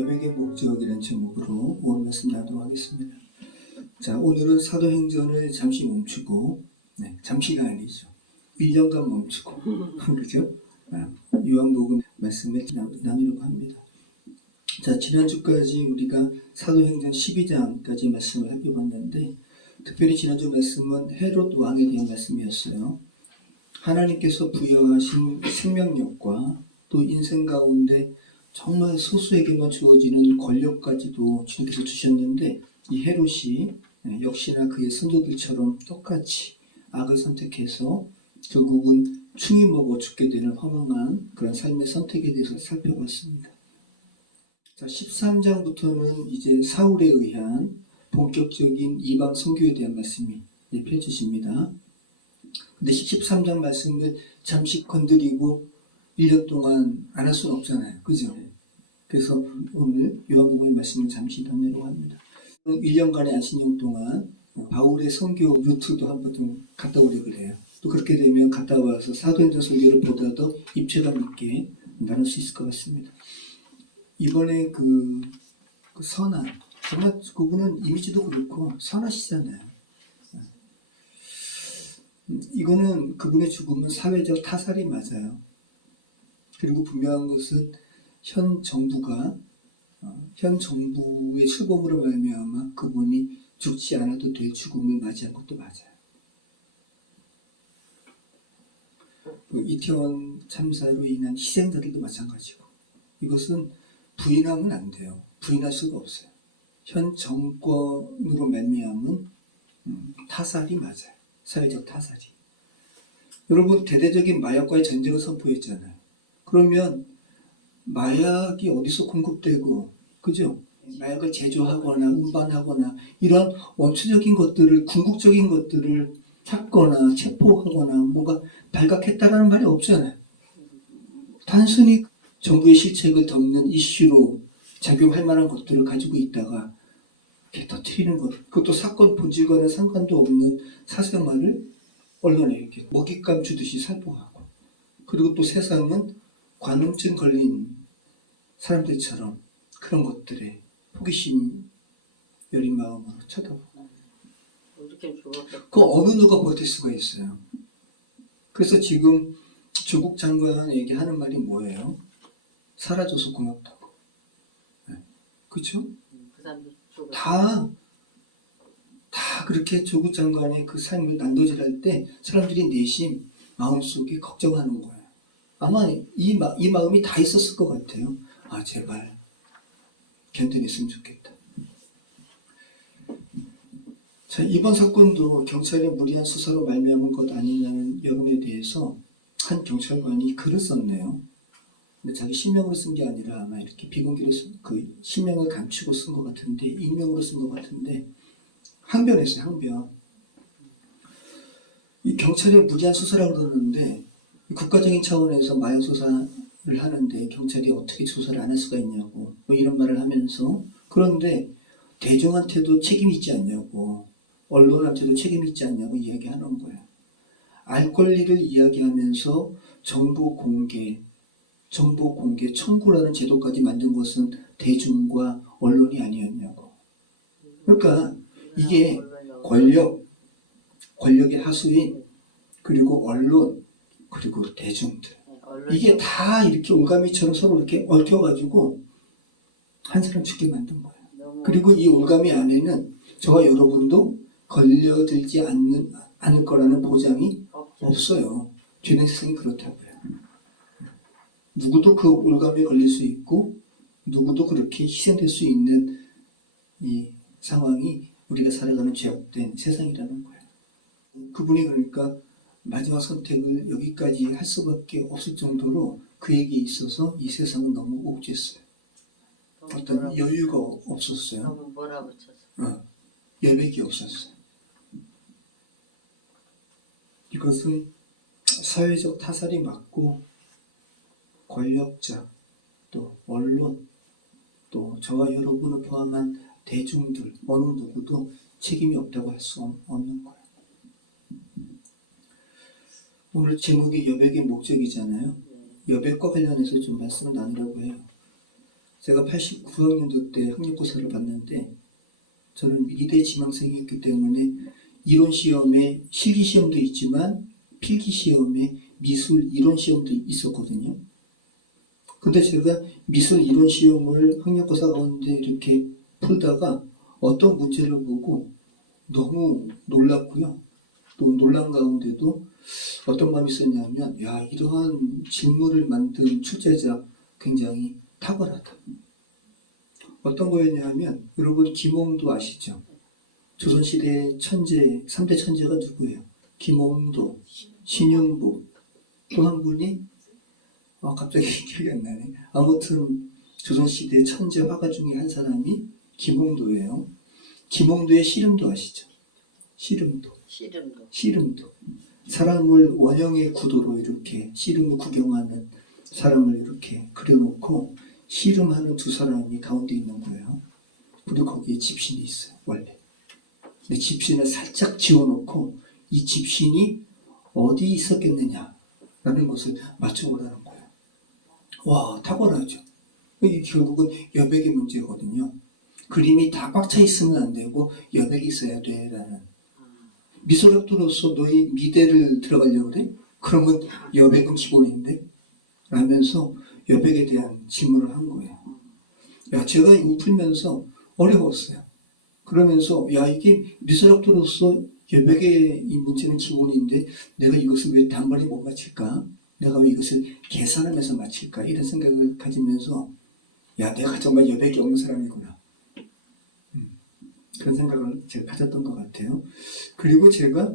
여백의 목적이라는 제목으로 오늘 말씀 나누도록 하겠습니다. 자, 오늘은 사도행전을 잠시 멈추고, 잠시가 아니죠. 1년간 멈추고, 그렇죠? 요한복음 말씀을 나누려고 합니다. 자, 지난주까지 우리가 사도행전 12장까지 말씀을 살펴봤는데, 특별히 지난주 말씀은 헤롯 왕에 대한 말씀이었어요. 하나님께서 부여하신 생명력과 또 인생 가운데 정말 소수에게만 주어지는 권력까지도 주님께서 주셨는데, 이 헤롯이 역시나 그의 선조들처럼 똑같이 악을 선택해서 결국은 충이 먹어 죽게 되는 허망한 그런 삶의 선택에 대해서 살펴봤습니다. 자, 13장부터는 이제 사울에 의한 본격적인 이방 선교에 대한 말씀이 펼쳐집니다. 근데 13장 말씀을 잠시 건드리고 1년 동안 안 할 수는 없잖아요. 그죠? 그래서 오늘 요한복음의 말씀을 잠시 나누려고 합니다. 1년간의 안식년 동안 바울의 선교 루트도 한번 좀 갔다 오려고 그래요. 또 그렇게 되면 갔다 와서 사도행전 설교를 보다 더 입체감 있게 나눌 수 있을 것 같습니다. 이번에 그 선한, 정말 그분은 이미지도 그렇고 선하시잖아요. 이거는 그분의 죽음은 사회적 타살이 맞아요. 그리고 분명한 것은 현 정부의 출범으로 말미암아 그분이 죽지 않아도 될 죽음을 맞이한 것도 맞아요. 이태원 참사로 인한 희생자들도 마찬가지고, 이것은 부인하면 안 돼요. 부인할 수가 없어요. 현 정권으로 말미암은 타살이 맞아요. 사회적 타살이. 여러분, 대대적인 마약과의 전쟁을 선포했잖아요. 그러면 마약이 어디서 공급되고, 그죠? 마약을 제조하거나 운반하거나 이런 원초적인 것들을, 궁극적인 것들을 찾거나 체포하거나 뭔가 발각했다라는 말이 없잖아요. 단순히 정부의 실책을 덮는 이슈로 작용할 만한 것들을 가지고 있다가 이렇게 터뜨리는 것, 그것도 사건 본질과는 상관도 없는 사생활을 언론에 이렇게 먹잇감 주듯이 살포하고, 그리고 또 세상은 관음증 걸린 사람들처럼 그런 것들에 호기심 여린 마음으로 쳐다보고, 그 어느 누가 버틸 수가 있어요. 그래서 지금 조국 장관에게 하는 말이 뭐예요? 사라져서 고맙다고. 그렇죠? 다 그렇게 조국 장관의 그 삶을 난도질할 때 사람들이 내심 마음속에 걱정하는 거예요. 아마 이 마음이 다 있었을 것 같아요. 아, 제발 견뎌냈으면 좋겠다. 자, 이번 사건도 경찰의 무리한 수사로 말미암은 것 아니냐는 여론에 대해서 한 경찰관이 글을 썼네요. 근데 자기 실명으로 쓴 게 아니라 아마 이렇게 비공개로 그 실명을 감추고 쓴 것 같은데, 익명으로 쓴 것 같은데, 항변했어요. 항변. 이 경찰의 무리한 수사라고 그러는데, 국가적인 차원에서 마약 수사를 하는데 경찰이 어떻게 수사를 안 할 수가 있냐고, 뭐 이런 말을 하면서, 그런데 대중한테도 책임이 있지 않냐고, 언론한테도 책임이 있지 않냐고 이야기하는 거예요. 알 권리를 이야기하면서 정보 공개 청구라는 제도까지 만든 것은 대중과 언론이 아니었냐고. 그러니까 이게 권력의 하수인, 그리고 언론, 그리고 대중들, 이게 다 이렇게 올가미처럼 서로 이렇게 얽혀가지고 한 사람 죽게 만든 거예요. 그리고 이 올가미 안에는 저와 여러분도 걸려들지 않을 거라는 보장이 없어요. 죄된 세상이 그렇다고요. 누구도 그 올가미에 걸릴 수 있고, 누구도 그렇게 희생될 수 있는 이 상황이 우리가 살아가는 죄악된 세상이라는 거예요. 그분이 그러니까 마지막 선택을 여기까지 할 수밖에 없을 정도로 그에게 있어서 이 세상은 너무 옥죄했어요. 어떤 여유가 없었어요. 너무 몰아붙였어. 여백이 없었어요. 이것은 사회적 타살이 맞고, 권력자, 또 언론, 또 저와 여러분을 포함한 대중들, 어느 누구도 책임이 없다고 할 수 없는 거예요. 오늘 제목이 여백의 목적이잖아요. 여백과 관련해서 좀 말씀을 나누려고 해요. 제가 89학년도 때 학력고사를 봤는데 저는 미대 지망생이었기 때문에 이론 시험에 실기 시험도 있지만 필기 시험에 미술 이론 시험도 있었거든요. 근데 제가 미술 이론 시험을 학력고사 가운데 이렇게 풀다가 어떤 문제를 보고 너무 놀랐고요. 또 놀란 가운데도 어떤 마음이 있었냐면, 야, 이러한 질문을 만든 출제자 굉장히 탁월하다. 어떤 거였냐면, 여러분 김홍도 아시죠? 조선시대 천재, 3대 천재가 누구예요? 김홍도, 신윤복, 또 한 분이 갑자기 기억이 안 나네. 아무튼 조선시대 천재 화가 중에 한 사람이 김홍도예요. 김홍도의 씨름도 아시죠? 씨름도. 씨름도. 사람을 원형의 구도로 이렇게 씨름을 구경하는 사람을 이렇게 그려놓고 씨름하는 두 사람이 가운데 있는 거예요. 그리고 거기에 집신이 있어요, 원래. 근데 집신을 살짝 지워놓고 이 집신이 어디 있었겠느냐라는 것을 맞춰보라는 거예요. 와, 탁월하죠. 이게 결국은 여백의 문제거든요. 그림이 다 꽉 차 있으면 안 되고 여백이 있어야 돼라는. 미술학도로서 너희 미대를 들어가려고 그래? 그러면 여백은 기본인데? 라면서 여백에 대한 질문을 한 거예요. 야, 제가 이거 풀면서 어려웠어요. 그러면서 야, 이게 미술학도로서 여백의 이 문제는 기본인데 내가 이것을 왜 단번에 못 맞힐까? 내가 왜 이것을 계산하면서 맞힐까? 이런 생각을 가지면서 야, 내가 정말 여백이 없는 사람이구나. 그런 생각을 제가 가졌던 것 같아요. 그리고 제가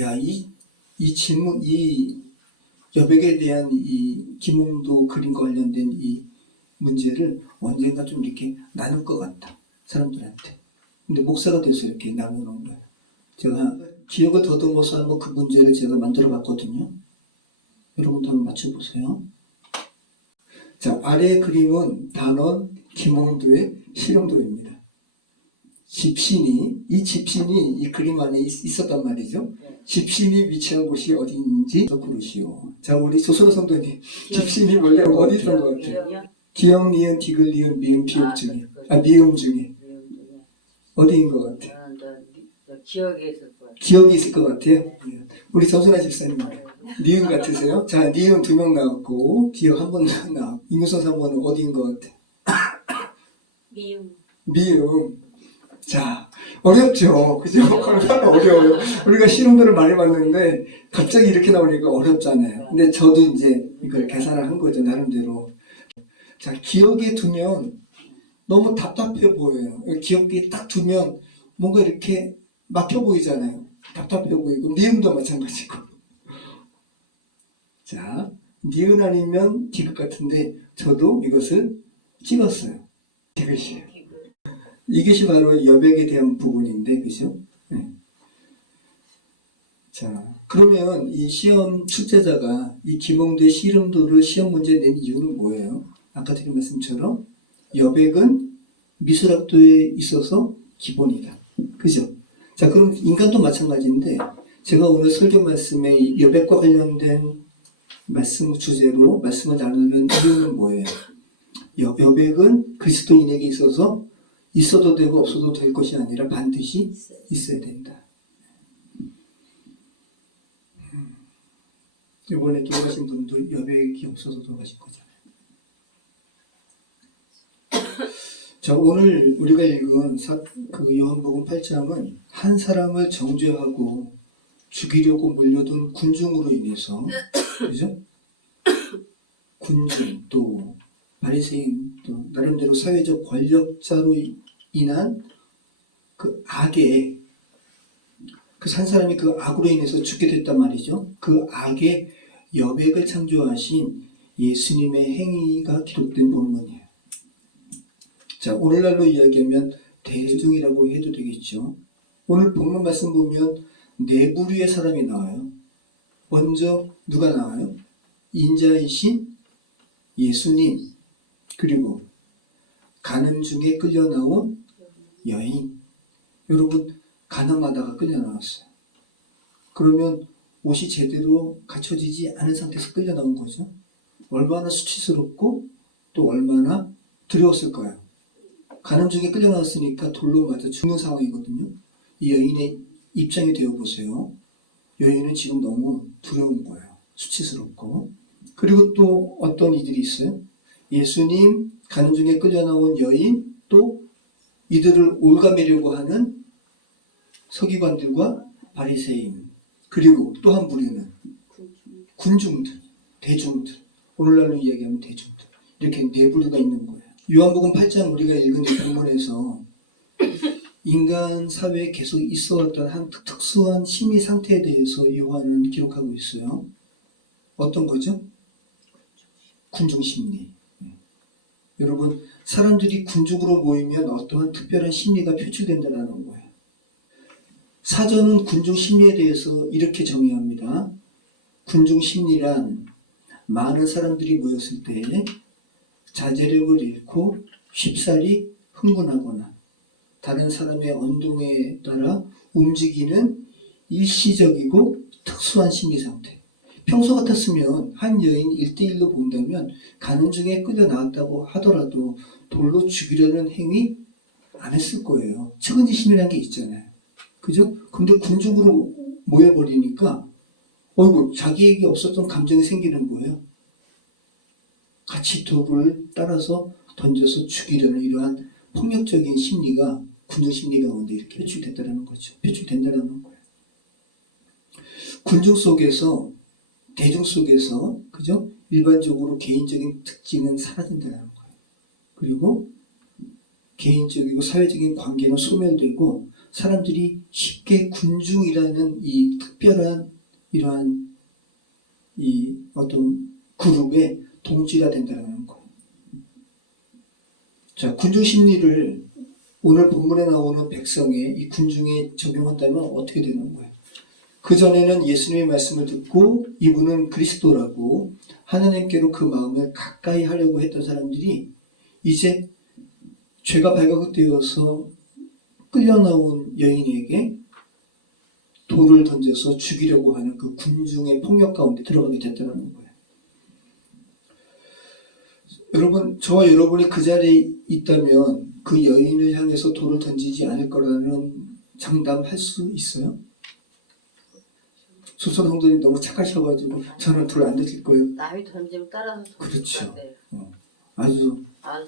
야, 이 질문, 이 여백에 대한 이 김홍도 그림과 관련된 이 문제를 언젠가 좀 이렇게 나눌 것 같다. 사람들한테. 근데 목사가 돼서 이렇게 나누는 거예요. 제가 기억을 더듬어서 한번 그 문제를 제가 만들어 봤거든요. 여러분도 한번 맞춰보세요. 자, 아래 그림은 단원 김홍도의 실험도입니다. 집신이 이 그림 안에 있었단 말이죠. 집신이 위치한 곳이 어디인지 고르시오. 자, 우리 조선호 성도님, 집신이 원래 어디 있던 것 같아요? 기역, 니은, 디귿, 리은, 미음, 비읍 중에, 미음 중에 어디인 것 같아요? 기억에 있을 것 같아요. 기억이 있을 것 같아요. 우리 정선아 집사님, 니은 같으세요? 자, 니은 2명 나왔고 기억 한 번 나왔고 임무선 사모는 어디인 것 같아요? 미음. 자, 어렵죠. 그죠? 얼마나 어려워요. 우리가 실험들을 많이 봤는데 갑자기 이렇게 나오니까 어렵잖아요. 근데 저도 이제 이걸 계산을 한 거죠, 나름대로. 자, 기억에 두면 너무 답답해 보여요. 기억에 딱 두면 뭔가 이렇게 막혀 보이잖아요. 답답해 보이고, 니은도 마찬가지고. 자, 니은 아니면 디귿 같은데 저도 이것을 찍었어요. 디귿이에요. 이것이 바로 여백에 대한 부분인데, 그죠? 네. 자, 그러면 이 시험 출제자가 이 김홍도의 씨름도를 시험 문제에 낸 이유는 뭐예요? 아까 드린 말씀처럼 여백은 미술학도에 있어서 기본이다. 그죠? 자, 그럼 인간도 마찬가지인데 제가 오늘 설교 말씀에 이 여백과 관련된 말씀 주제로 말씀을 나누는 이유는 뭐예요? 여백은 그리스도인에게 있어서 있어도 되고 없어도 될 것이 아니라 반드시 있어야 된다. 이번에 돌아가신 분도 여백이 없어서 돌아가신 거잖아요. 자, 오늘 우리가 읽은 그 요한복음 8장은 한 사람을 정죄하고 죽이려고 몰려든 군중으로 인해서, 그죠? 군중, 또 바리새인, 또 나름대로 사회적 권력자로 인한 그 악의, 그 한 사람이 그 악으로 인해서 죽게 됐단 말이죠. 그 악의 여백을 창조하신 예수님의 행위가 기록된 본문이에요. 자, 오늘날로 이야기하면 대중이라고 해도 되겠죠. 오늘 본문 말씀 보면 네 부류의 사람이 나와요. 먼저 누가 나와요? 인자이신 예수님, 그리고 가늠 중에 끌려 나온 여인. 여러분, 가늠하다가 끌려 나왔어요. 그러면 옷이 제대로 갖춰지지 않은 상태에서 끌려 나온 거죠. 얼마나 수치스럽고 또 얼마나 두려웠을 거예요. 가늠 중에 끌려 나왔으니까 돌로 맞아 죽는 상황이거든요. 이 여인의 입장이 되어 보세요. 여인은 지금 너무 두려운 거예요. 수치스럽고. 그리고 또 어떤 이들이 있어요? 예수님 가늠 중에 끌려 나온 여인, 또 이들을 올가매려고 하는 서기관들과 바리새인, 그리고 또 한 부류는 군중들, 대중들, 오늘날로 이야기하면 대중들, 이렇게 네 부류가 있는 거예요. 요한복음 8장 우리가 읽은 이 본문에서 인간 사회에 계속 있어왔던 한 특수한 심리 상태에 대해서 요한은 기록하고 있어요. 어떤 거죠? 군중심리. 여러분, 사람들이 군중으로 모이면 어떠한 특별한 심리가 표출된다는 거예요. 사전은 군중심리에 대해서 이렇게 정의합니다. 군중심리란 많은 사람들이 모였을 때 자제력을 잃고 쉽사리 흥분하거나 다른 사람의 언동에 따라 움직이는 일시적이고 특수한 심리 상태. 평소 같았으면 한 여인 1대1로 본다면 가늠 중에 끌려 나왔다고 하더라도 돌로 죽이려는 행위 안 했을 거예요. 측은지심이라는 게 있잖아요. 그죠? 근데 군중으로 모여버리니까 어이구, 자기에게 없었던 감정이 생기는 거예요. 같이 돌을 따라서 던져서 죽이려는 이러한 폭력적인 심리가 군중 심리 가운데 이렇게 표출됐다는 거죠. 표출된다는 거예요. 군중 속에서, 대중 속에서, 그죠? 일반적으로 개인적인 특징은 사라진다는 거예요. 그리고 개인적이고 사회적인 관계는 소멸되고 사람들이 쉽게 군중이라는 이 특별한 이러한 이 어떤 그룹에 동지가 된다는 거예요. 자, 군중 심리를 오늘 본문에 나오는 백성의 이 군중에 적용한다면 어떻게 되는 거예요? 그전에는 예수님의 말씀을 듣고 이분은 그리스도라고 하나님께로 그 마음을 가까이 하려고 했던 사람들이 이제 죄가 발각되어서 끌려 나온 여인에게 돌을 던져서 죽이려고 하는 그 군중의 폭력 가운데 들어가게 됐다는 거예요. 여러분, 저와 여러분이 그 자리에 있다면 그 여인을 향해서 돌을 던지지 않을 거라는 장담할 수 있어요? 수선 성도님 너무 착하셔가지고 저는 돌 안 던질 거예요. 남이 던지면 따라서 그렇죠. 아주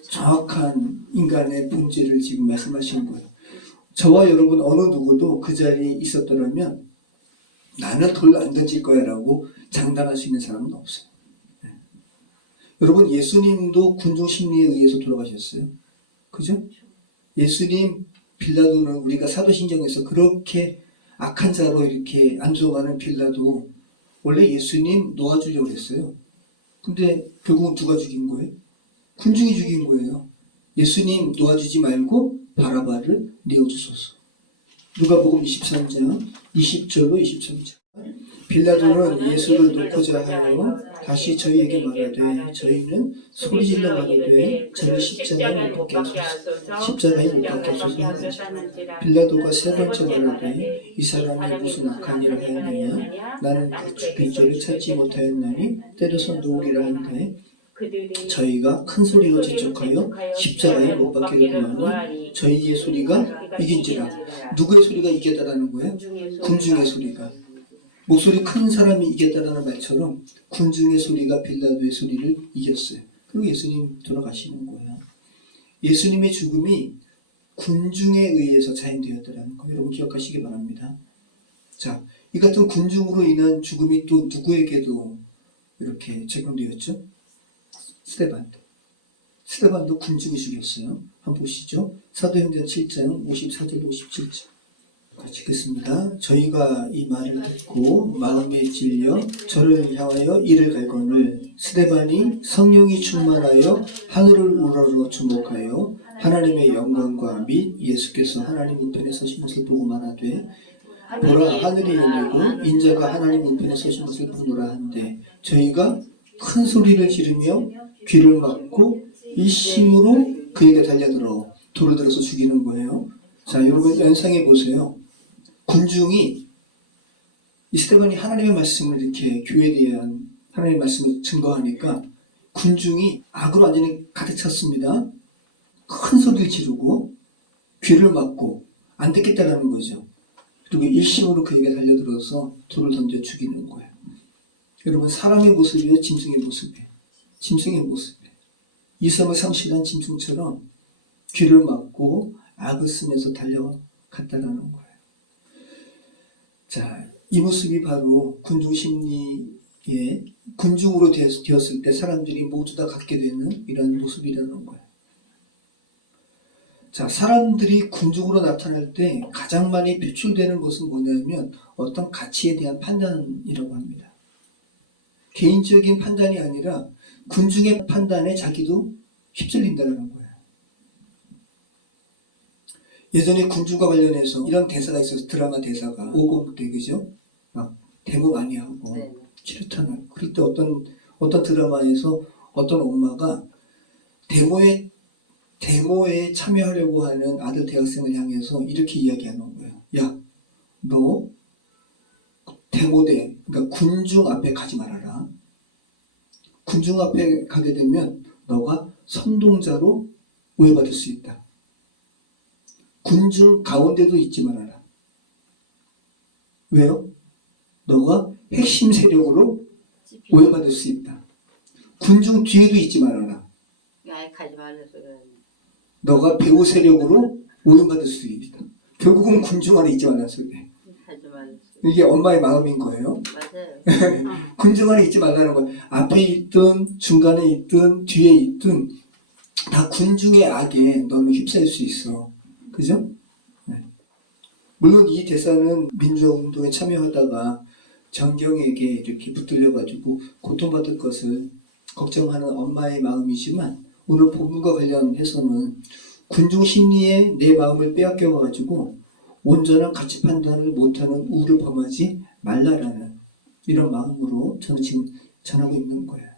정확한 인간의 본질을 지금 말씀하시는 거예요. 저와 여러분 어느 누구도 그 자리에 있었더라면 나는 돌 안 던질 거야 라고 장담할 수 있는 사람은 없어요. 여러분, 예수님도 군중 심리에 의해서 돌아가셨어요. 그죠? 예수님, 빌라도는 우리가 사도신경에서 그렇게 악한 자로 이렇게 안종하는 빌라도 원래 예수님 놓아주려고 했어요. 근데 결국은 누가 죽인 거예요? 군중이 죽인 거예요. 예수님 놓아주지 말고 바라바를 내어주소서. 누가복음 23장 20절로 23절. 빌라도는 예수를 놓고자 하여 다시 저희에게 말하되 저희는 소리질러 말하되 저를 십자가에 못 박게 하소서. 십자가에 못 박게 하소서 하였다. 빌라도가 세 번째 말하되 이 사람이 무슨 악한 일을 하였느냐 나는 그 죽일 죄를 찾지 못하였나니 때려서 놓으리라 하는데 저희가 큰 소리로 재촉하여 십자가에 못 박기를 구하니 저희의 소리가 이긴지라. 누구의 소리가 이겼다라는 거예요? 군중의 소리가. 목소리 큰 사람이 이겼다라는 말처럼 군중의 소리가 빌라도의 소리를 이겼어요. 그리고 예수님 돌아가시는 거예요. 예수님의 죽음이 군중에 의해서 자행되었다라는 거 여러분 기억하시기 바랍니다. 자, 이 같은 군중으로 인한 죽음이 또 누구에게도 이렇게 적용되었죠? 스데반도 군중이 죽였어요. 한번 보시죠. 사도행전 7장 54절 57절 같이 읽겠습니다. 저희가 이 말을 듣고 마음에 찔려 저를 향하여 이를 갈거늘 스데반이 성령이 충만하여 하늘을 우러러 주목하여 하나님의 영광과 및 예수께서 하나님 우편에 서신 것을 보고 말하되 보라 하늘이 열리고 인자가 하나님 우편에 서신 것을 보노라 한데 저희가 큰 소리를 지르며 귀를 막고 일심으로 그에게 달려들어 돌을 들어서 죽이는 거예요. 자, 여러분 연상해 보세요. 군중이 이 스데반이 하나님의 말씀을 이렇게 교회에 대한 하나님의 말씀을 증거하니까 군중이 악으로 완전히 가득 찼습니다. 큰 소리를 지르고 귀를 막고 안 듣겠다라는 거죠. 그리고 일심으로 그에게 달려들어서 돌을 던져 죽이는 거예요. 여러분, 사람의 모습이요, 짐승의 모습이에요. 짐승의 모습이에요. 이성을 상실한 짐승처럼 귀를 막고 악을 쓰면서 달려갔다라는 거예요. 자, 이 모습이 바로 군중심리의 군중으로 되었을 때 사람들이 모두 다 갖게 되는 이런 모습이라는 거예요. 자, 사람들이 군중으로 나타날 때 가장 많이 표출되는 것은 뭐냐면 어떤 가치에 대한 판단이라고 합니다. 개인적인 판단이 아니라 군중의 판단에 자기도 휩쓸린다는 거예요. 예전에 군중과 관련해서 이런 대사가 있어서 드라마 대사가 50대 그죠? 막 데모 많이 하고 네. 치르탄하고 그럴 때 어떤 드라마에서 어떤 엄마가 데모에 참여하려고 하는 아들 대학생을 향해서 이렇게 이야기하는 거예요. 야, 너 데모대, 그러니까 군중 앞에 가지 말아라. 군중 앞에 가게 되면 너가 선동자로 오해받을 수 있다. 군중 가운데도 있지 말아라. 왜요? 너가 핵심 세력으로 오해받을 수 있다. 군중 뒤에도 있지 말아라. 아예 가지 말라 소리는. 너가 배후 세력으로 오해받을 수 있다. 결국은 군중 안에 있지 말라는 소리예요. 가지 말라 소리. 이게 엄마의 마음인 거예요. 맞아요. 군중 안에 있지 말라는 거예요. 앞에 있든 중간에 있든 뒤에 있든 다 군중의 악에 너는 휩싸일 수 있어. 그죠? 네. 물론 이 대사는 민주운동에 참여하다가 정경에게 이렇게 붙들려가지고 고통받을 것을 걱정하는 엄마의 마음이지만 오늘 본문과 관련해서는 군중 심리에 내 마음을 빼앗겨가지고 온전한 가치 판단을 못하는 우를 범하지 말라라는 이런 마음으로 저는 지금 전하고 있는 거예요.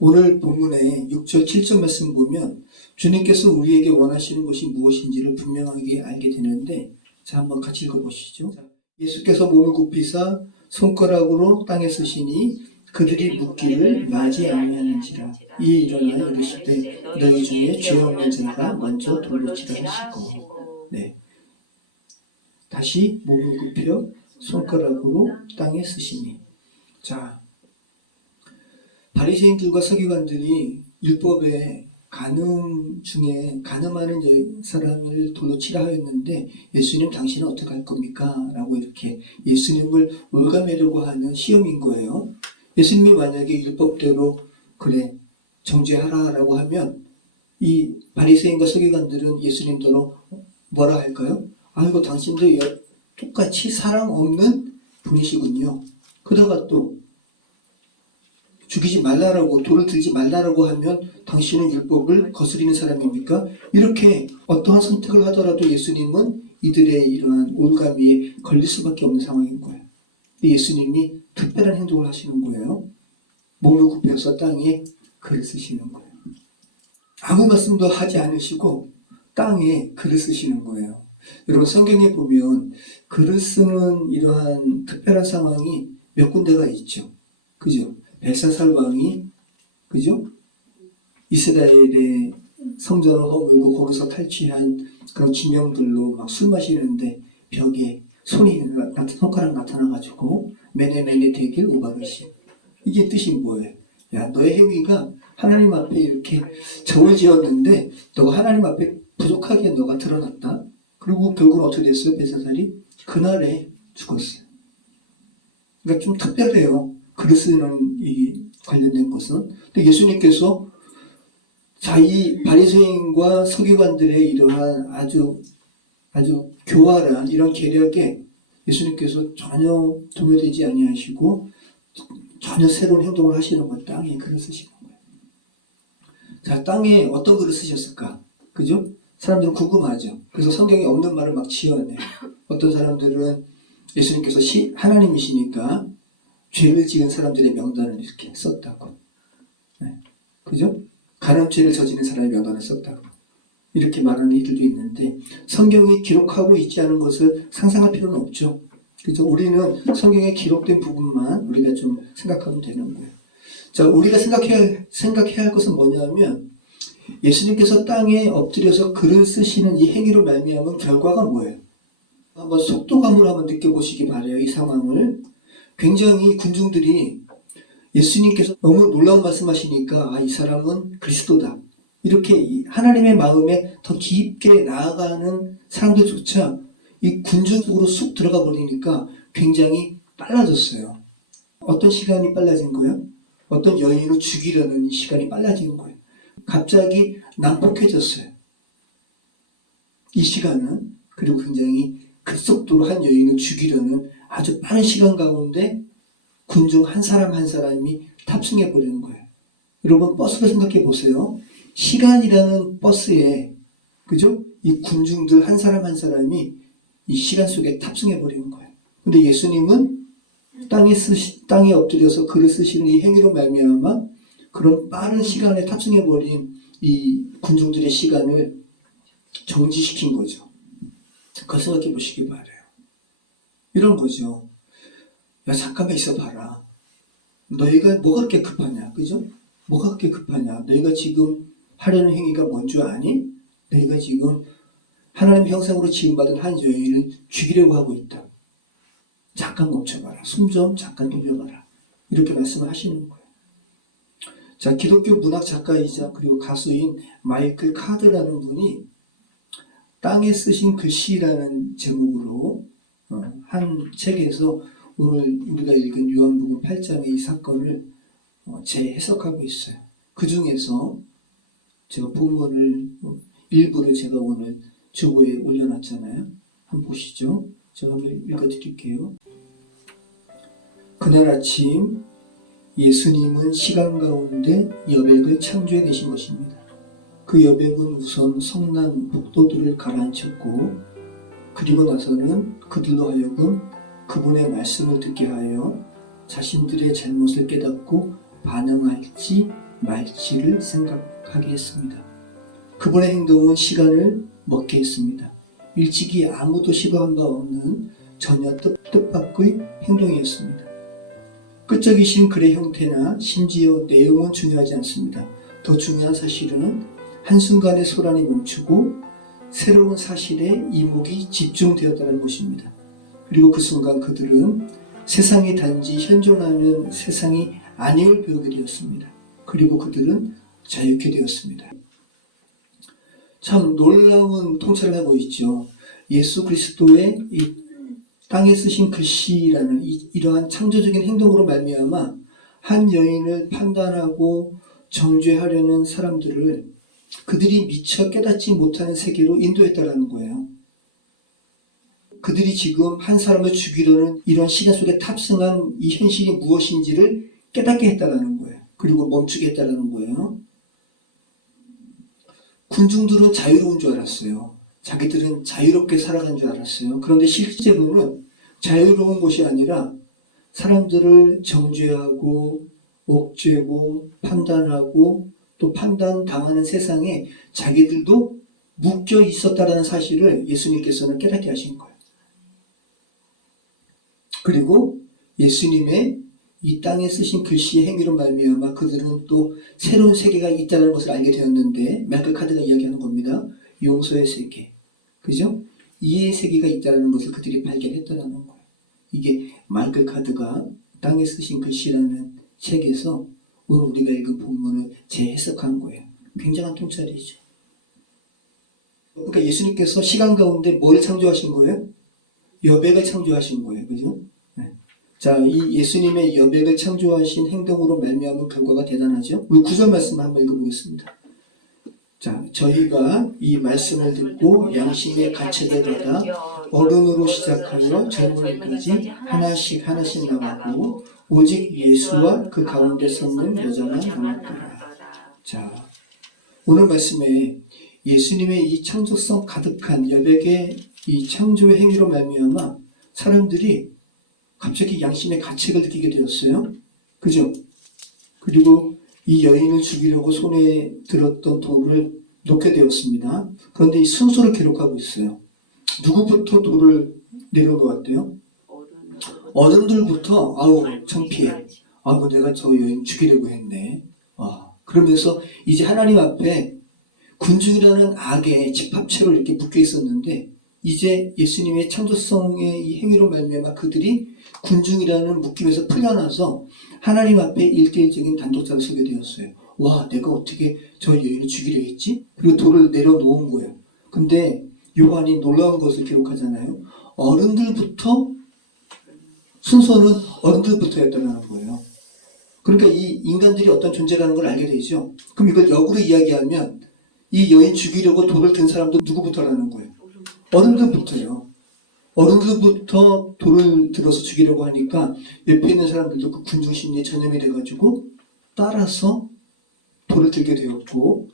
오늘 본문의 6절 7절 말씀 보면 주님께서 우리에게 원하시는 것이 무엇인지를 분명하게 알게 되는데 자 한번 같이 읽어보시죠. 예수께서 몸을 굽히사 손가락으로 땅에 쓰시니 그들이 묻기를 맞이 아니하는지라 이 일어나 이르시되 너희 중에 죄 없는 자가 먼저 돌로 치라 하시고 네. 다시 몸을 굽혀 손가락으로 땅에 쓰시니 자 바리새인들과 서기관들이 율법에 간음 중에 간음하는 사람을 돌로 치라 하였는데 예수님 당신은 어떻게 할 겁니까? 라고 이렇게 예수님을 올가매려고 하는 시험인 거예요. 예수님이 만약에 율법대로 그래 정죄하라라고 하면 이 바리새인과 서기관들은 예수님대로 뭐라 할까요? 아이고 당신도 똑같이 사랑 없는 분이시군요. 그러다가 또 죽이지 말라라고 돌을 들지 말라라고 하면 당신은 율법을 거스리는 사람입니까? 이렇게 어떠한 선택을 하더라도 예수님은 이들의 이러한 올가미에 걸릴 수밖에 없는 상황인 거예요. 예수님이 특별한 행동을 하시는 거예요. 몸을 굽혀서 땅에 글을 쓰시는 거예요. 아무 말씀도 하지 않으시고 땅에 글을 쓰시는 거예요. 여러분 성경에 보면 글을 쓰는 이러한 특별한 상황이 몇 군데가 있죠. 그죠? 벨사살 왕이 그죠? 이스라엘의 성전을 허물고 거기서 탈취한 그런 지명들로 막 술 마시는데 벽에 손가락 나타나가지고 메네메네 되길 오바르시 이게 뜻이 뭐예요? 야 너의 행위가 하나님 앞에 이렇게 저울 지었는데 너가 하나님 앞에 부족하게 너가 드러났다. 그리고 결국은 어떻게 됐어요? 벨사살이 그날에 죽었어요. 그러니까 좀 특별해요. 글을 쓰는 이 관련된 것은. 근데 예수님께서 이 바리새인과 서기관들의 이러한 아주 교활한 이런 계략에 예수님께서 전혀 도움되지 아니하시고 전혀 새로운 행동을 하시는 것 땅에 글을 쓰시는 거예요. 자, 땅에 어떤 글을 쓰셨을까? 그죠? 사람들은 궁금하죠. 그래서 성경에 없는 말을 막 지어내요. 어떤 사람들은 예수님께서 하나님이시니까 죄를 지은 사람들의 명단을 이렇게 썼다고. 네. 그죠? 간음죄를 저지른 사람의 명단을 썼다고. 이렇게 말하는 이들도 있는데 성경이 기록하고 있지 않은 것을 상상할 필요는 없죠. 그래서 우리는 성경에 기록된 부분만 우리가 좀 생각하면 되는 거예요. 자, 우리가 생각해야 할 것은 뭐냐면 예수님께서 땅에 엎드려서 글을 쓰시는 이 행위로 말미암은 결과가 뭐예요? 한번 속도감을 한번 느껴보시기 바래요. 이 상황을. 굉장히 군중들이 예수님께서 너무 놀라운 말씀하시니까 이 사람은 그리스도다. 이렇게 하나님의 마음에 더 깊게 나아가는 사람들조차 이 군중 속으로 쑥 들어가 버리니까 굉장히 빨라졌어요. 어떤 시간이 빨라진 거예요? 어떤 여인을 죽이려는 이 시간이 빨라지는 거예요. 갑자기 난폭해졌어요. 이 시간은. 그리고 굉장히 급속도로 한 여인을 죽이려는 아주 빠른 시간 가운데 군중 한 사람 한 사람이 탑승해 버리는 거예요. 여러분 버스를 생각해 보세요. 시간이라는 버스에 그죠? 이 군중들 한 사람 한 사람이 이 시간 속에 탑승해 버리는 거예요. 근데 예수님은 땅에 엎드려서 글을 쓰시는 이 행위로 말미암아 그런 빠른 시간에 탑승해 버린 이 군중들의 시간을 정지시킨 거죠. 그걸 생각해 보시기 바라요. 이런 거죠. 야 잠깐만 있어봐라. 너희가 뭐가 그렇게 급하냐, 그죠? 뭐가 그렇게 급하냐? 너희가 지금 하려는 행위가 뭔 줄 아니? 너희가 지금 하나님 형상으로 지음받은 한 여인을 죽이려고 하고 있다. 잠깐 멈춰봐라. 숨 좀 잠깐 돌려봐라. 이렇게 말씀을 하시는 거예요. 자, 기독교 문학 작가이자 그리고 가수인 마이클 카드라는 분이 땅에 쓰신 글씨라는 제목으로 한 책에서 오늘 우리가 읽은 요한복음 8장의 이 사건을 재해석하고 있어요. 그 중에서 제가 본문을 일부를 제가 오늘 주보에 올려놨잖아요. 한번 보시죠. 제가 한번 읽어드릴게요. 그날 아침 예수님은 시간 가운데 여백을 창조해 내신 것입니다. 그 여백은 우선 성난 복도들을 가라앉혔고 그리고 나서는 그들로 하여금 그분의 말씀을 듣게 하여 자신들의 잘못을 깨닫고 반응할지 말지를 생각하게 했습니다. 그분의 행동은 시간을 먹게 했습니다. 일찍이 아무도 시도한 바 없는 전혀 뜻밖의 행동이었습니다. 끄적이신 글의 형태나 심지어 내용은 중요하지 않습니다. 더 중요한 사실은 한순간에 소란이 멈추고 새로운 사실에 이목이 집중되었다는 것입니다. 그리고 그 순간 그들은 세상이 단지 현존하는 세상이 아님을 배우게 되었습니다. 그리고 그들은 자유케 되었습니다. 참 놀라운 통찰을 하고 있죠. 예수 그리스도의 이 땅에 쓰신 글씨라는 이러한 창조적인 행동으로 말미암아 한 여인을 판단하고 정죄하려는 사람들을 그들이 미처 깨닫지 못하는 세계로 인도했다는 거예요. 그들이 지금 한 사람을 죽이려는 이런 시간 속에 탑승한 이 현실이 무엇인지를 깨닫게 했다는 거예요. 그리고 멈추게 했다는 거예요. 군중들은 자유로운 줄 알았어요. 자기들은 자유롭게 살아간 줄 알았어요. 그런데 실제로는 자유로운 것이 아니라 사람들을 정죄하고 옥죄고 판단하고 또 판단당하는 세상에 자기들도 묶여 있었다는 사실을 예수님께서는 깨닫게 하신 거예요. 그리고 예수님의 이 땅에 쓰신 글씨의 행위로 말미암아 그들은 또 새로운 세계가 있다는 것을 알게 되었는데 마이클 카드가 이야기하는 겁니다. 용서의 세계, 그죠? 이해의 세계가 있다는 것을 그들이 발견했다는 거예요. 이게 마이클 카드가 땅에 쓰신 글씨라는 책에서 오늘 우리가 읽은 본문을 재해석한 거예요. 굉장한 통찰이죠. 그러니까 예수님께서 시간 가운데 뭘 창조하신 거예요? 여백을 창조하신 거예요. 그죠? 네. 자, 이 예수님의 여백을 창조하신 행동으로 말미암은 결과가 대단하죠. 우리 9절 말씀 한번 읽어보겠습니다. 자, 저희가 이 말씀을 듣고 양심의 가책을 받아 어른으로 시작하여 젊은이까지 하나씩 하나씩 나가고 오직 예수와 그 가운데 섰는 여자만 남았더라. 자, 오늘 말씀에 예수님의 이 창조성 가득한 여백의 이 창조의 행위로 말미암아 사람들이 갑자기 양심의 가책을 느끼게 되었어요. 그죠? 그리고 이 여인을 죽이려고 손에 들었던 돌을 놓게 되었습니다. 그런데 이 순서를 기록하고 있어요. 누구부터 돌을 내려놓았대요? 어른들부터 아우 창피해. 아우 내가 저 여인 죽이려고 했네. 그러면서 이제 하나님 앞에 군중이라는 악의 집합체로 이렇게 묶여 있었는데 이제 예수님의 창조성의 이 행위로 말미암아 그들이 군중이라는 묶임에서 풀려나서 하나님 앞에 일대일적인 단독자로 서게 되었어요. 와, 내가 어떻게 저 여인을 죽이려 했지? 그리고 돌을 내려놓은 거예요. 근데 요한이 놀라운 것을 기록하잖아요. 어른들부터, 순서는 어른들부터였다는 거예요. 그러니까 이 인간들이 어떤 존재라는 걸 알게 되죠. 그럼 이걸 역으로 이야기하면 이 여인 죽이려고 돌을 든 사람도 누구부터라는 거예요? 어른들부터요. 어른들부터 돌을 들어서 죽이려고 하니까 옆에 있는 사람들도 그 군중 심리에 전염이 돼가지고 따라서 돌을 들게 되었고,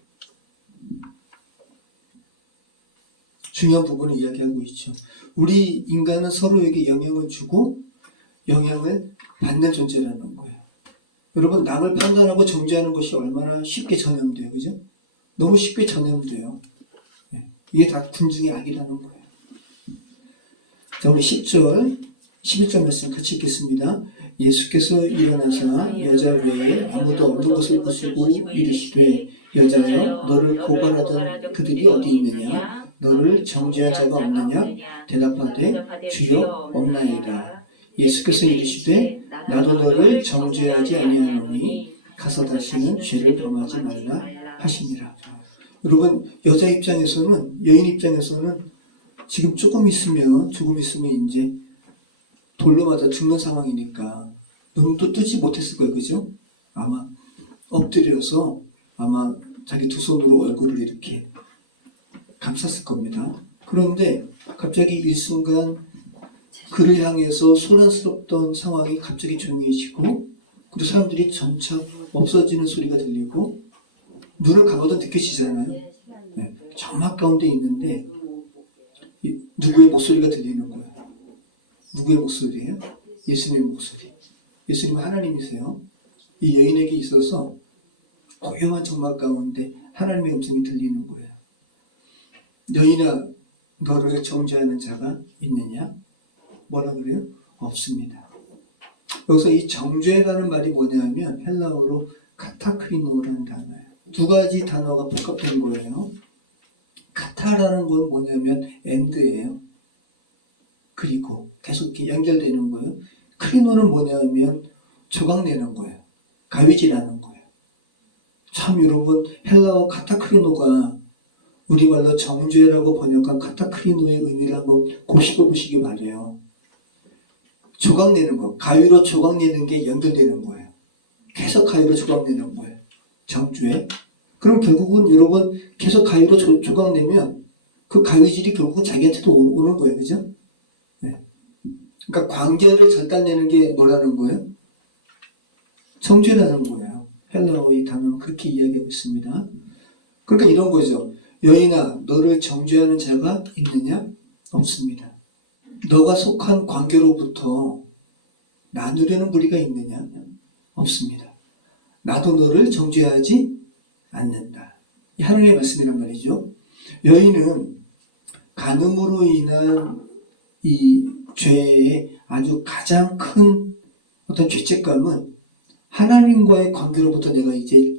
중요한 부분을 이야기하고 있죠. 우리 인간은 서로에게 영향을 주고 영향을 받는 존재라는 거예요. 여러분, 남을 판단하고 정죄하는 것이 얼마나 쉽게 전염돼요. 그죠? 너무 쉽게 전염돼요. 이게 다 군중의 악이라는 거예요. 자, 우리 10절, 11절 말씀 같이 읽겠습니다. 예수께서 일어나사 여자 외에 아무도 없는 것을 보시고 이르시되 여자여 너를 고발하던 그들이 어디 있느냐? 너를 정죄한 자가 없느냐? 대답하되 주여 없나이다. 예수께서 이르시되 나도 너를 정죄하지 아니하노니 가서 다시는 죄를 범하지 말라 하시니라. 여러분, 여자 입장에서는, 여인 입장에서는 지금 조금 있으면 이제 돌로 맞아 죽는 상황이니까 눈도 뜨지 못했을 거예요. 그죠? 아마 엎드려서 아마 자기 두 손으로 얼굴을 이렇게 감쌌을 겁니다. 그런데 갑자기 일순간 그를 향해서 소란스럽던 상황이 갑자기 조용해지고, 그리고 사람들이 점차 없어지는 소리가 들리고, 눈을 감아도 느껴지잖아요. 네, 정막 가운데 있는데 누구의 목소리가 들리는 거예요. 누구의 목소리예요? 예수님의 목소리. 예수님은 하나님이세요. 이 여인에게 있어서 고요한 정막 가운데 하나님의 음성이 들리는 거예요. 여인아, 너를 정죄하는 자가 있느냐? 뭐라 그래요? 없습니다. 여기서 이 정죄라는 말이 뭐냐면 헬라어로 카타크리노라는 단어예요. 두 가지 단어가 복합된 거예요. 카타라는 건 뭐냐면 엔드예요. 그리고 계속 이렇게 연결되는 거예요. 크리노는 뭐냐면 조각내는 거예요. 가위질하는 거예요. 참 여러분, 헬라어 카타크리노가 우리말로 정죄라고 번역한 카타크리노의 의미를 한번 곱씹어 보시기 바래요. 조각내는 거, 가위로 조각내는 게 연결되는 거예요. 계속 가위로 조각내는 거예요. 정죄. 그럼 결국은 여러분 계속 가위로 조각내면 그 가위질이 결국은 자기한테도 오는 거예요. 그죠? 네. 그러니까 관계를 절단내는 게 뭐라는 거예요? 정죄라는 거예요. 헬라어의 단어는 그렇게 이야기하고 있습니다. 그러니까 이런 거죠. 여인아, 너를 정죄하는 자가 있느냐? 없습니다. 너가 속한 관계로부터 나누려는 무리가 있느냐? 없습니다. 나도 너를 정죄하지 않는다. 이 하나님의 말씀이란 말이죠. 여인은 간음으로 인한 이 죄의 아주 가장 큰 어떤 죄책감은 하나님과의 관계로부터 내가 이제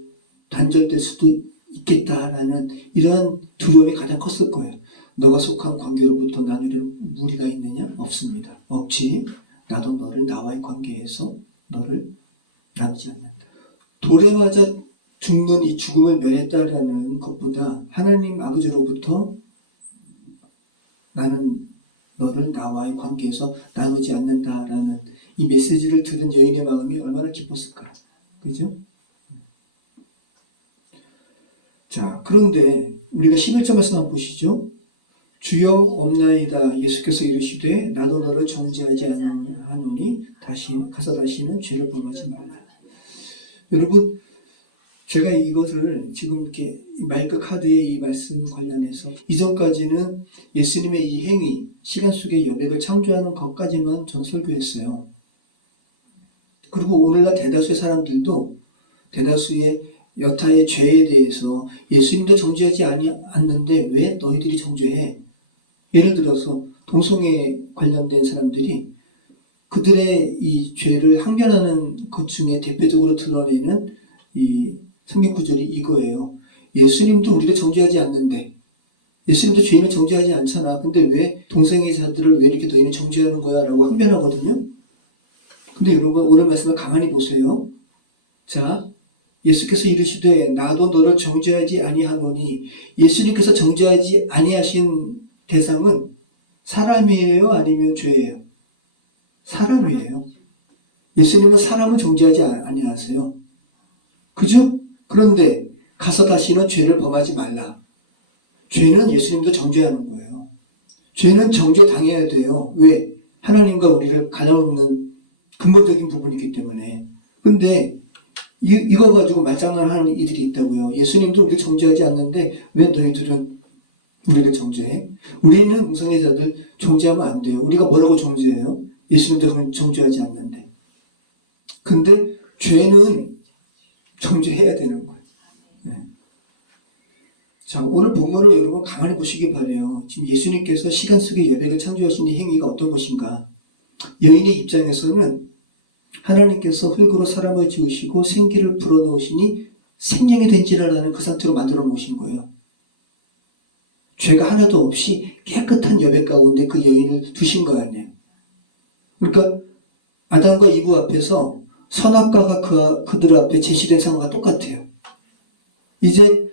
단절될 수도 있겠다라는 이런 두려움이 가장 컸을 거예요. 너가 속한 관계로부터 나누려는 무리가 있느냐? 없습니다. 없지. 나도 너를 나와의 관계에서 너를 나누지 않는다. 돌에 맞아 죽는 이 죽음을 면했다라는 것보다 하나님 아버지로부터 나는 너를 나와의 관계에서 나누지 않는다라는 이 메시지를 들은 여인의 마음이 얼마나 기뻤을까. 그죠? 자, 그런데 우리가 11절 말씀 한번 보시죠. 주여 없나이다. 예수께서 이르시되 나도 너를 정죄하지 않으노니 가서 다시는 죄를 범하지 말라. 여러분, 제가 이것을 지금 이렇게 마이크 카드의 이 말씀 관련해서 이전까지는 예수님의 이 행위, 시간 속에 여백을 창조하는 것까지만 전 설교했어요. 그리고 오늘날 대다수의 사람들도 대다수의 여타의 죄에 대해서 예수님도 정죄하지 않는데 왜 너희들이 정죄해? 예를 들어서 동성애 관련된 사람들이 그들의 이 죄를 항변하는 것 중에 대표적으로 드러내는 이 성경 구절이 이거예요. 예수님도 우리를 정죄하지 않는데, 예수님도 죄인을 정죄하지 않잖아. 근데 왜 동생의 자들을 왜 이렇게 너희는 정죄하는 거야? 라고 항변하거든요. 근데 여러분, 오늘 말씀을 가만히 보세요. 자, 예수께서 이르시되 나도 너를 정죄하지 아니하노니, 예수님께서 정죄하지 아니하신 대상은 사람이에요? 아니면 죄예요? 사람이에요. 예수님은 사람을 정죄하지 아니하세요. 그죠? 그런데 가서 다시는 죄를 범하지 말라. 죄는 예수님도 정죄하는 거예요. 죄는 정죄당해야 돼요. 왜? 하나님과 우리를 가려놓는 근본적인 부분이기 때문에. 근데 이거 가지고 말장난하는 이들이 있다고요. 예수님도 우리를 정죄하지 않는데 왜 너희들은 우리를 정죄해? 우리는 웅성애자들 정죄하면 안 돼요. 우리가 뭐라고 정죄해요? 예수님도 정죄하지 않는데. 근데 죄는 정죄해야 되는 거예요. 네. 자, 오늘 본문을 여러분 가만히 보시기 바라요. 지금 예수님께서 시간 속에 여백을 창조하신 이 행위가 어떤 것인가? 여인의 입장에서는 하나님께서 흙으로 사람을 지으시고 생기를 불어넣으시니 생명이 된지라라는 그 상태로 만들어 놓으신 거예요. 죄가 하나도 없이 깨끗한 여백 가운데 그 여인을 두신 거 아니에요. 그러니까 아담과 이브 앞에서 선악과가 그들 앞에 제시된 상황과 똑같아요. 이제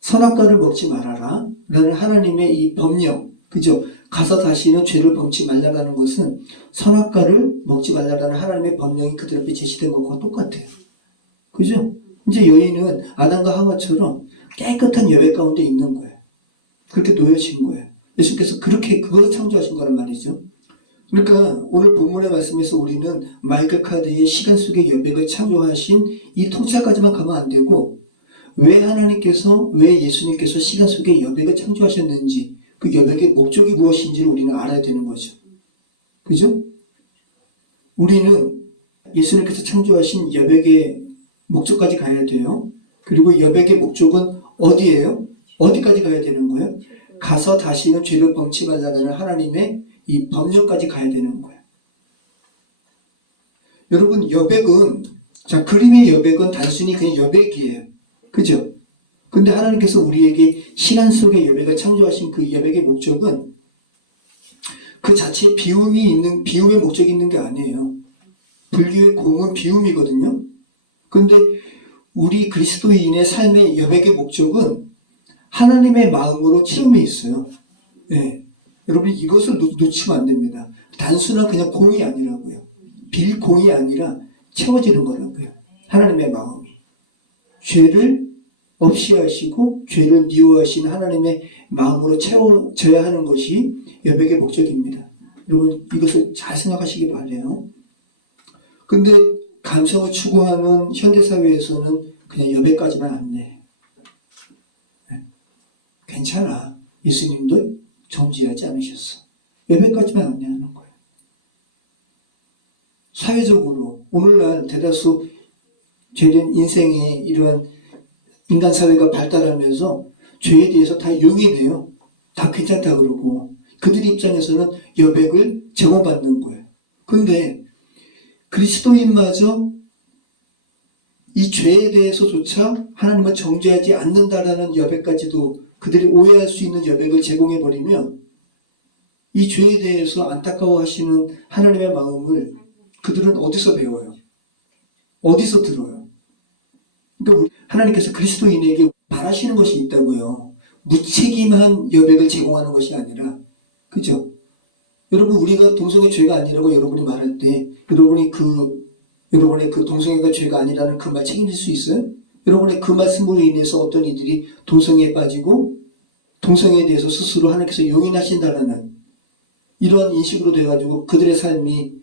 선악과를 먹지 말아라 라는 하나님의 이 법령, 그죠? 가서 다시는 죄를 범치 말라라는 것은 선악과를 먹지 말라라는 하나님의 법령이 그들 앞에 제시된 것과 똑같아요. 그죠? 이제 여인은 아담과 하와처럼 깨끗한 여백 가운데 있는 거예요. 그렇게 놓여진 거예요. 예수께서 그렇게 그것을 창조하신 거란 말이죠. 그러니까 오늘 본문의 말씀에서 우리는 마이클 카드의 시간 속의 여백을 창조하신 이 통찰까지만 가면 안 되고, 왜 하나님께서, 왜 예수님께서 시간 속의 여백을 창조하셨는지, 그 여백의 목적이 무엇인지를 우리는 알아야 되는 거죠. 그죠? 우리는 예수님께서 창조하신 여백의 목적까지 가야 돼요. 그리고 여백의 목적은 어디예요? 어디까지 가야 되는 거예요? 가서 다시는 죄를 범치 말라는 하나님의 이 법령까지 가야 되는 거예요. 여러분, 여백은, 자, 그림의 여백은 단순히 그냥 여백이에요. 그죠? 근데 하나님께서 우리에게 시간 속의 여백을 창조하신 그 여백의 목적은 그 자체에 비움의 목적이 있는 게 아니에요. 불교의 공은 비움이거든요. 근데 우리 그리스도인의 삶의 여백의 목적은 하나님의 마음으로 채움이 있어요. 네. 여러분, 이것을 놓치면 안 됩니다. 단순한 그냥 공이 아니라고요. 빌 공이 아니라 채워지는 거라고요. 하나님의 마음이. 죄를 없이 하시고 죄를 미워하시는 하나님의 마음으로 채워져야 하는 것이 여백의 목적입니다. 여러분, 이것을 잘 생각하시기 바라요. 근데 감성을 추구하는 현대사회에서는 그냥 여백까지만 안내. 괜찮아. 예수님도 정죄하지 않으셨어. 여백까지만 안내하는 거예요. 사회적으로 오늘날 대다수 죄된 인생의 이러한 인간 사회가 발달하면서 죄에 대해서 다 용인해요. 다 괜찮다 그러고 그들 입장에서는 여백을 제공받는 거예요. 근데 그리스도인마저 이 죄에 대해서조차 하나님은 정죄하지 않는다라는 여백까지도 그들이 오해할 수 있는 여백을 제공해버리면 이 죄에 대해서 안타까워하시는 하나님의 마음을 그들은 어디서 배워요? 어디서 들어요? 그러니까 하나님께서 그리스도인에게 바라시는 것이 있다고요. 무책임한 여백을 제공하는 것이 아니라, 그죠? 여러분, 우리가 동성애 죄가 아니라고 여러분이 말할 때 여러분의 그 동성애가 죄가 아니라는 그 말 책임질 수 있어요? 여러분의 그 말씀으로 인해서 어떤 이들이 동성애에 빠지고 동성애에 대해서 스스로 하나님께서 용인하신다라는 이런 인식으로 돼가지고 그들의 삶이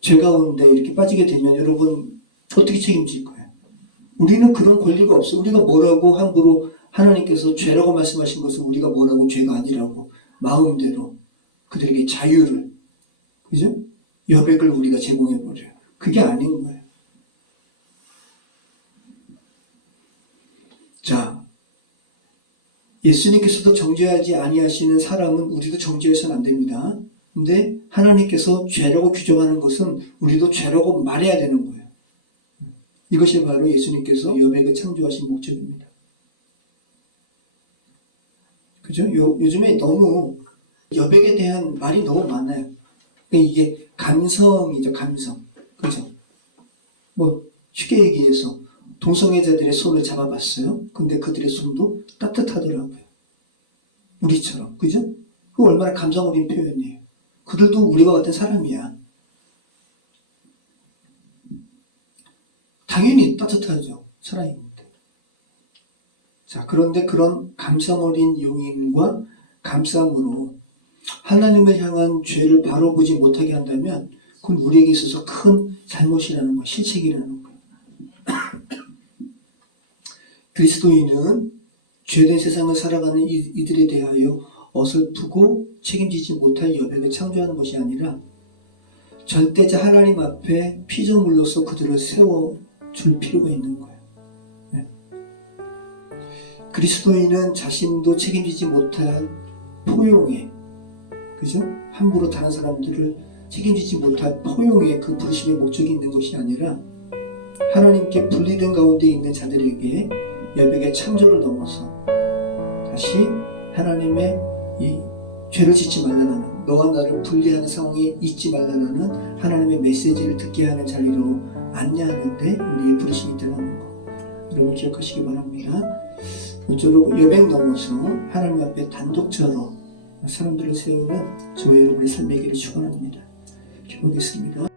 죄 가운데 이렇게 빠지게 되면 여러분 어떻게 책임질 거예요? 우리는 그런 권리가 없어요. 우리가 뭐라고 함부로 하나님께서 죄라고 말씀하신 것을 우리가 뭐라고 죄가 아니라고 마음대로 그들에게 자유를, 그죠? 여백을 우리가 제공해버려요. 그게 아닌 거예요. 자, 예수님께서도 정죄하지 아니하시는 사람은 우리도 정죄해서는 안 됩니다. 근데 하나님께서 죄라고 규정하는 것은 우리도 죄라고 말해야 되는 거예요. 이것이 바로 예수님께서 여백을 창조하신 목적입니다. 그죠? 요즘에 너무 여백에 대한 말이 너무 많아요. 이게 감성이죠, 감성. 그죠? 뭐, 쉽게 얘기해서 동성애자들의 손을 잡아봤어요. 근데 그들의 손도 따뜻하더라고요. 우리처럼. 그죠? 그 얼마나 감성 어린 표현이에요. 그들도 우리와 같은 사람이야. 당연히 따뜻하죠. 살아있는데. 자, 그런데 그런 감성 어린 용인과 감싸움으로 하나님을 향한 죄를 바로 보지 못하게 한다면 그건 우리에게 있어서 큰 잘못이라는 거, 실책이라는 거예요. 그리스도인은 죄된 세상을 살아가는 이들에 대하여 어설프고 책임지지 못할 여백을 창조하는 것이 아니라 절대자 하나님 앞에 피조물로서 그들을 세워줄 필요가 있는 거예요. 네. 그리스도인은 자신도 책임지지 못한 포용에, 그죠? 함부로 다른 사람들을 책임지지 못할 포용에 그 부르심의 목적이 있는 것이 아니라 하나님께 분리된 가운데 있는 자들에게 여백의 창조를 넘어서 다시 하나님의 이 죄를 짓지 말라는, 너와 나를 분리하는 상황에 있지 말라는 하나님의 메시지를 듣게 하는 자리로 안내하는데 우리의 부르심이 있다는 거 여러분 기억하시기 바랍니다. 모쪼록 여백 넘어서 하나님 앞에 단독자로 사람들을 세우는 저와 여러분의 삶의 길을 축원합니다. 기도하겠습니다.